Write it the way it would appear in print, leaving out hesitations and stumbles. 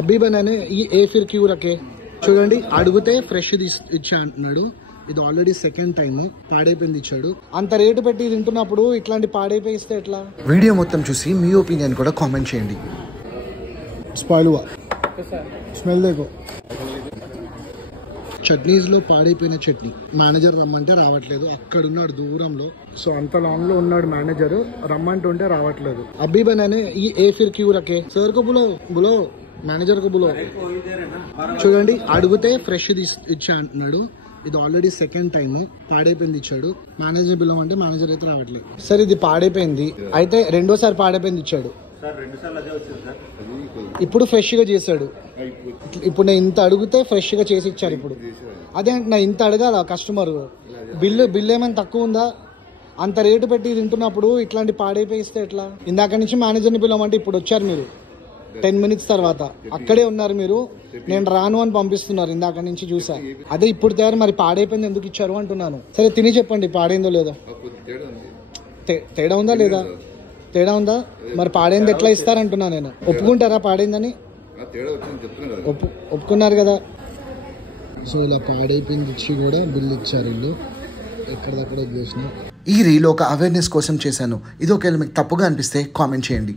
అబ్బీ బనానే ఏ Phir queue రకే చూడండి అడిగితే fresh ఇచ్చా అంటున్నాడు. ఇది ఆల్రెడీ సెకండ్ టైం పాడైపోయింది ఇచ్చాడు. అంత రేటు పెట్టి తింటున్నప్పుడు ఇట్లాంటి పాడైపోయి ఇస్తే ఎట్లా? వీడియో మొత్తం చూసి మీ ఒపీనియన్ కూడా కామెంట్ చేయండి. స్పాయిల్ హువా స్మెల్ దేకో. చట్నీస్ లో పాడైపోయిన చట్నీ. మేనేజర్ రమ్మంటే రావట్లేదు, అక్కడ ఉన్నాడు దూరంలో. సో అంత లాంగ్ లో ఉన్నాడు మేనేజర్, రమ్మంటుంటే రావట్లేదు. అబ్బీ బనానే ఏ ఫిర్ క్యూ రకే సర్ కో బులో బులో మేనేజర్ కు బులో. చూడండి అడిగితే ఫ్రెష్ ఇచ్చా అంటున్నాడు. ఇది ఆల్రెడీ సెకండ్ టైం పాడైపోయింది ఇచ్చాడు. మేనేజర్ బిలో అంటే మేనేజర్ అయితే రావట్లేదు. సార్ ఇది పాడైపోయింది, అయితే రెండోసారి పాడైపోయింది ఇచ్చాడు. ఇప్పుడు ఫ్రెష్ గా చేశాడు. ఇప్పుడు నేను ఇంత అడిగితే ఫ్రెష్ గా చేసి ఇచ్చారు. ఇప్పుడు అదే నా ఇంత అడగాల కస్టమర్. బిల్లు ఏమైనా తక్కువ ఉందా? అంత రేటు పెట్టి తింటున్నప్పుడు ఇట్లాంటి పాడైపోయి ఇస్తే ఎట్లా? ఇందాక నుంచి మేనేజర్ని పిలవమంటే ఇప్పుడు వచ్చారు మీరు 10 minutes తర్వాత. అక్కడే ఉన్నారు మీరు, నేను రాను అని పంపిస్తున్నారు. ఇందాక నుంచి చూసా. అదే ఇప్పుడు తయారు మరి పాడైపోయింది ఎందుకు ఇచ్చారు అంటున్నాను. సరే తిని చెప్పండి పాడైందో లేదో. తేడా ఉందా లేదా? తేడా ఉందా? మరి పాడైంది ఎట్లా ఇస్తారంటున్నా నేను. ఒప్పుకుంటారా పాడైందని? ఒప్పుకున్నారు కదా. సో ఇలా పాడైపోయింది ఇచ్చి కూడా బిల్లు ఇచ్చారు వీళ్ళు. ఎక్కడిదక్కడ వదిలేసిన. ఈ రీల్ ఒక అవేర్నెస్ కోసం చేశాను. ఇది ఒకవేళ మీకు తప్పుగా అనిపిస్తే కామెంట్ చేయండి.